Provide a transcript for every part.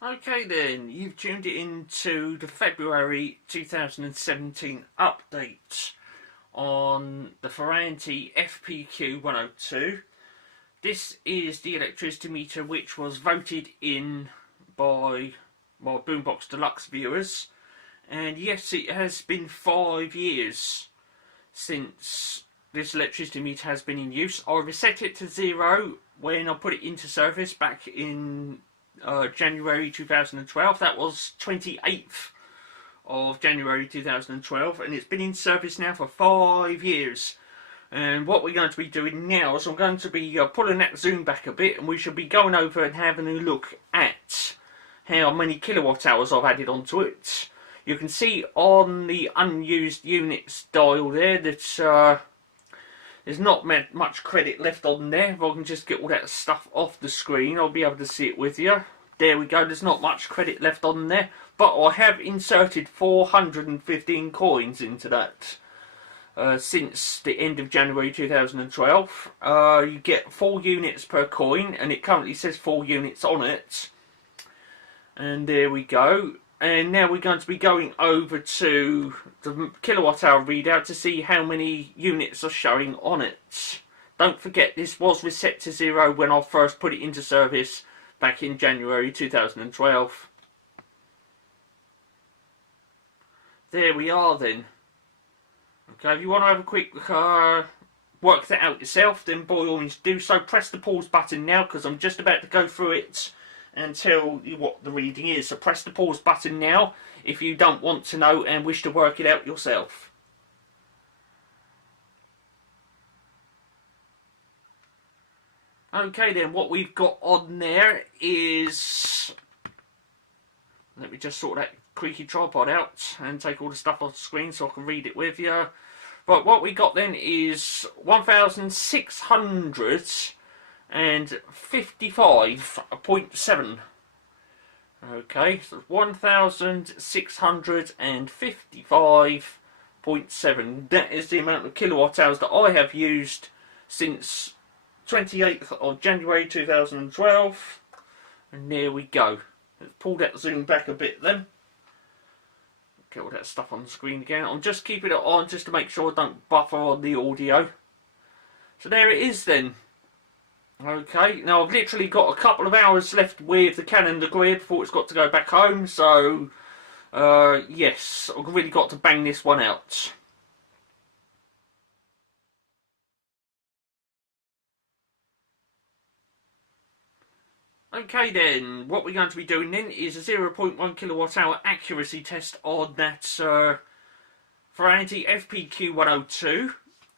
Okay then, you've tuned it into the February 2017 update on the Ferranti FPQ-102. This is the electricity meter which was voted in by my Boombox Deluxe viewers, and yes, it has been 5 years since this electricity meter has been in use. I reset it to 0 when I put it into service back in January 2012. That was 28th of January 2012, and it's been in service now for 5 years. And what we're going to be doing now is I'm going to be pulling that zoom back a bit, and we shall be going over and having a look at how many kilowatt hours I've added onto it. You can see on the unused units dial there that there's not much credit left on there. If I can just get all that stuff off the screen, I'll be able to see it with you. There we go, there's not much credit left on there. But I have inserted 415 coins into that since the end of January 2012. You get 4 units per coin, and it currently says 4 units on it. And there we go. And now we're going to be going over to the kilowatt hour readout to see how many units are showing on it. Don't forget, this was reset to 0 when I first put it into service back in January 2012. There we are then. Okay, if you want to have a quick work that out yourself, then by all means do so. Press the pause button now, because I'm just about to go through it and tell you what the reading is. So press the pause button now if you don't want to know and wish to work it out yourself. Okay then, what we've got on there is... Let me just sort that creaky tripod out and take all the stuff off the screen so I can read it with you. Right, what we got then is 1,655.7. Okay, so 1,655.7. That is the amount of kilowatt hours that I have used since 28th of January 2012. And there we go. Let's pull that zoom back a bit then. Get all that stuff on the screen again. I'm just keeping it on just to make sure I don't buffer on the audio. So there it is then. Okay, now I've literally got a couple of hours left with the Canon Legria before it's got to go back home. So, yes, I've really got to bang this one out. Okay then, what we're going to be doing then is a 0.1 kilowatt hour accuracy test on that Ferranti FPQ-102,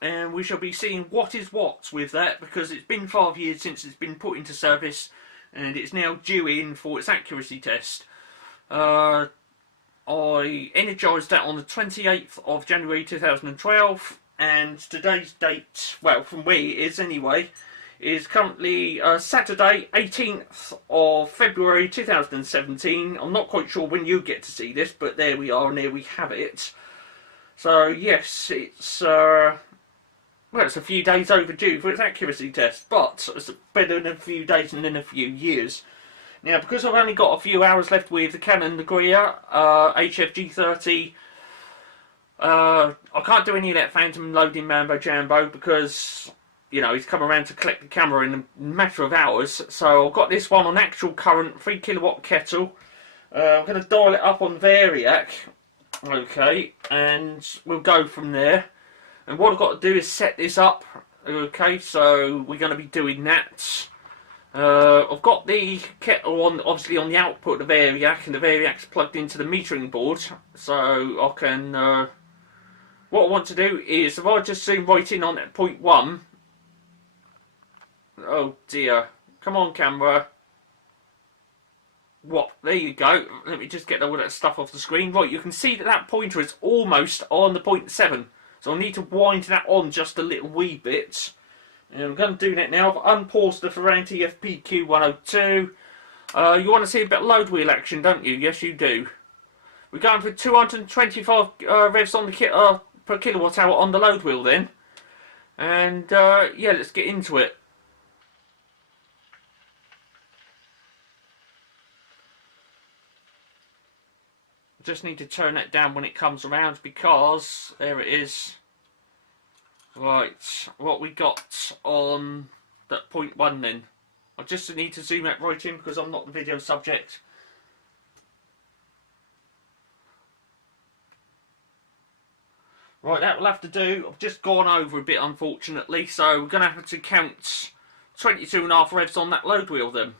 and we shall be seeing what is what with that, because it's been 5 years since it's been put into service and it's now due in for its accuracy test. I energised that on the 28th of January 2012, and today's date, well, from where it is anyway, is currently Saturday 18th of February 2017. I'm not quite sure when you get to see this, but there we are, and there we have it. So yes, it's well, it's a few days overdue for its accuracy test, but it's better than a few days and then a few years. Now, because I've only got a few hours left with the Canon Legria HFG30, I can't do any of that phantom loading mambo jambo because, you know, he's come around to collect the camera in a matter of hours. So I've got this one on actual current, 3 kilowatt kettle. I'm going to dial it up on Variac. Okay, and we'll go from there. And what I've got to do is set this up. Okay, so we're going to be doing that. I've got the kettle on, obviously on the output of the Variac, and the Variac's plugged into the metering board. So I can, what I want to do is, if I just zoom right in on that 0.1, oh dear. Come on, camera. What? There you go. Let me just get all that stuff off the screen. Right, you can see that that pointer is almost on the 0.7. So I need to wind that on just a little wee bit. And I'm going to do that now. I've unpaused the Ferranti FPQ-102. You want to see a bit of load wheel action, don't you? Yes, you do. We're going for 225 revs on the per kilowatt hour on the load wheel then. And yeah, let's get into it. I just need to turn that down when it comes around because there it is. Right, what we got on that 0.1 then. I just need to zoom that right in because I'm not the video subject. Right, that will have to do. I've just gone over a bit unfortunately, so we're going to have to count 22.5 revs on that load wheel then.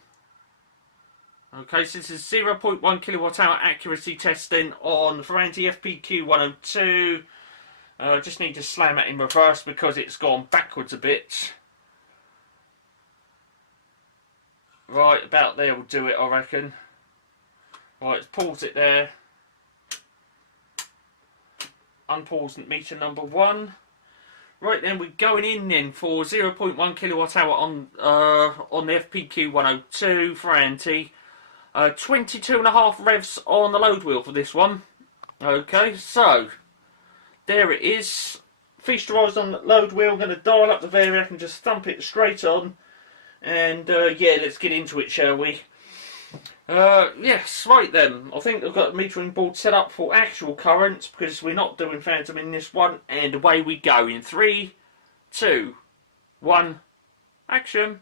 Okay, so this is 0.1 kilowatt hour accuracy testing on the Ferranti FPQ-102. Just need to slam it in reverse because it's gone backwards a bit. Right, about there will do it, I reckon. Right, let's pause it there. Unpause meter number 1. Right then, we're going in then for 0.1 kilowatt hour on the FPQ-102 Ferranti. 22.5 revs on the load wheel for this one. Okay, so there it is. Feast your eyes on the load wheel. I'm going to dial up the variac and just thump it straight on. And yeah, let's get into it, shall we? Yes, right then. I think I've got the metering board set up for actual currents because we're not doing phantom in this one. And away we go in 3, 2, 1, action.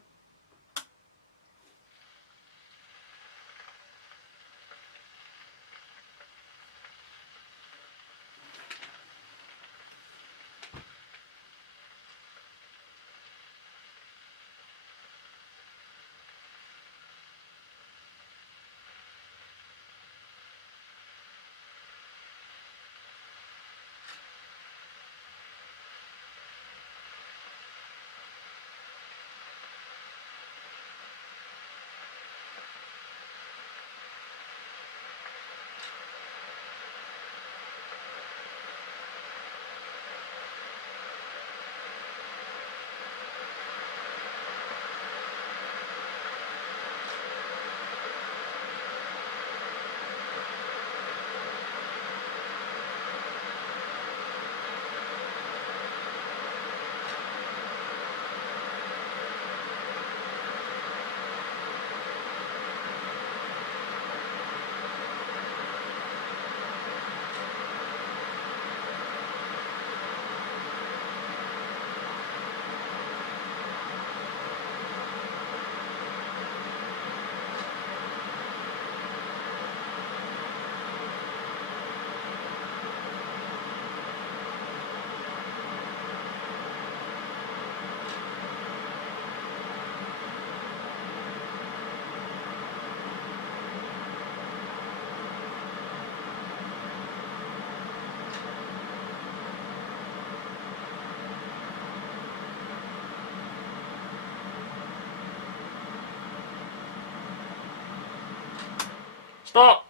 Stop!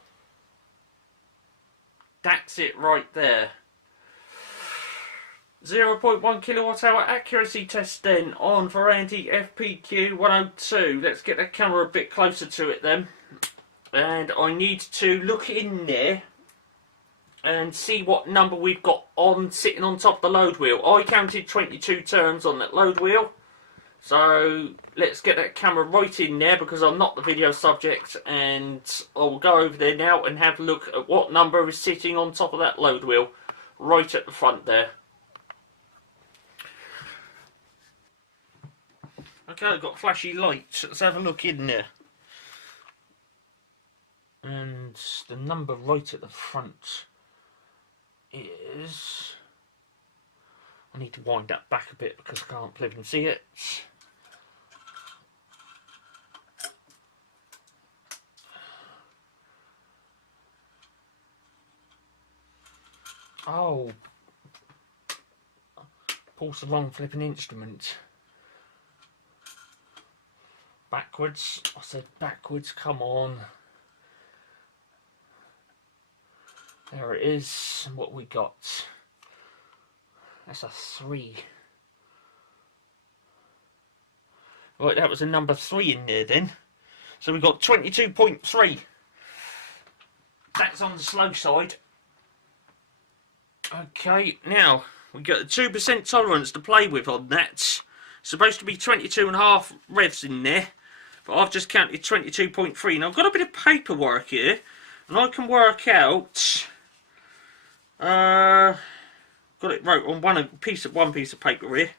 That's it right there. 0.1 kilowatt hour accuracy test then on Ferranti FPQ-102. Let's get the camera a bit closer to it then. And I need to look in there and see what number we've got on sitting on top of the load wheel. I counted 22 turns on that load wheel. So let's get that camera right in there because I'm not the video subject, and I'll go over there now and have a look at what number is sitting on top of that load wheel right at the front there. Okay, I've got flashy lights. Let's have a look in there. And the number right at the front is... I need to wind that back a bit because I can't flip and see it. Oh, pulse the wrong flipping instrument. Backwards. I said backwards, come on. There it is. What we got? That's a 3. Right, that was a number 3 in there then. So we got 22.3. That's on the slow side. Okay, now we got a 2% tolerance to play with on that. It's supposed to be 22.5 revs in there, but I've just counted 22.3. Now I've got a bit of paperwork here. and I can work out. Got it wrote on one piece of paper here.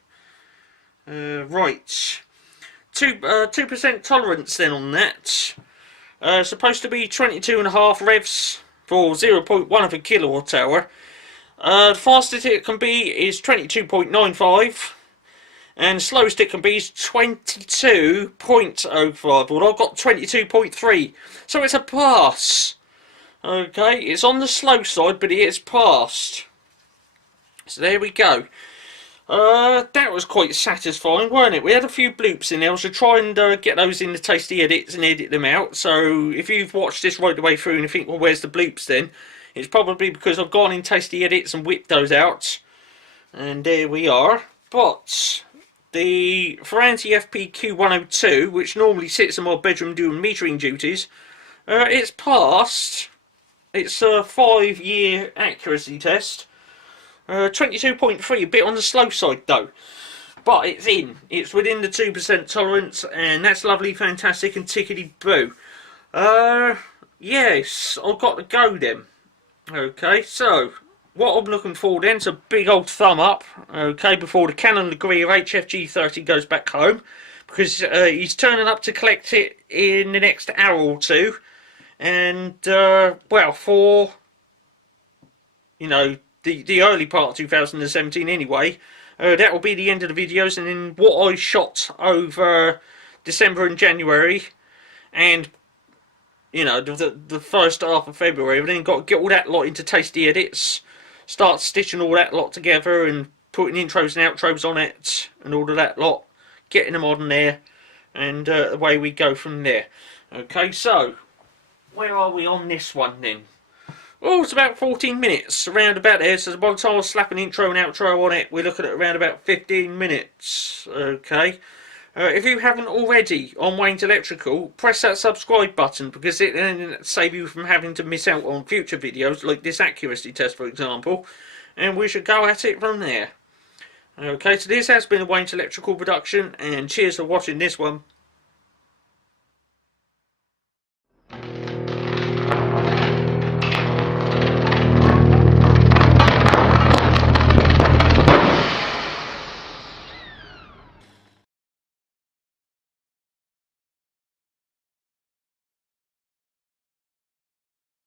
Right, 2% tolerance then on that. Supposed to be 22.5 revs for 0.1 of a kilowatt hour. The fastest it can be is 22.95, and slowest it can be is 22.05. Well, I've got 22.3, so it's a pass. Okay, it's on the slow side, but it is passed. So there we go. That was quite satisfying, weren't it? We had a few bloops in there. I should try and get those in the tasty edits and edit them out. So if you've watched this right the way through and you think, well, where's the bloops then? It's probably because I've gone in tasty edits and whipped those out. And there we are. But the Ferranti FPQ-102, which normally sits in my bedroom doing metering duties, it's passed. It's a 5-year accuracy test. 22.3, a bit on the slow side though, but it's in. It's within the 2% tolerance, and that's lovely, fantastic, and tickety boo. Yes, I've got to go then. Okay, so what I'm looking for then is a big old thumb up. Okay, before the Canon Legree of HFG30 goes back home, because he's turning up to collect it in the next hour or two. And, well, for, you know, the early part of 2017 anyway, that will be the end of the videos. And then what I shot over December and January, and, you know, the first half of February, I've then got to get all that lot into tasty edits, start stitching all that lot together and putting intros and outros on it, and all of that lot, getting them on there, and away we go from there. Okay, so where are we on this one then? Oh, it's about 14 minutes, around about there. So by the time I slap an intro and outro on it, we're looking at around about 15 minutes. Okay. If you haven't already on Wayne's Electrical, press that subscribe button, because it will save you from having to miss out on future videos like this accuracy test, for example. And we should go at it from there. Okay, so this has been a Wayne's Electrical production, and cheers for watching this one.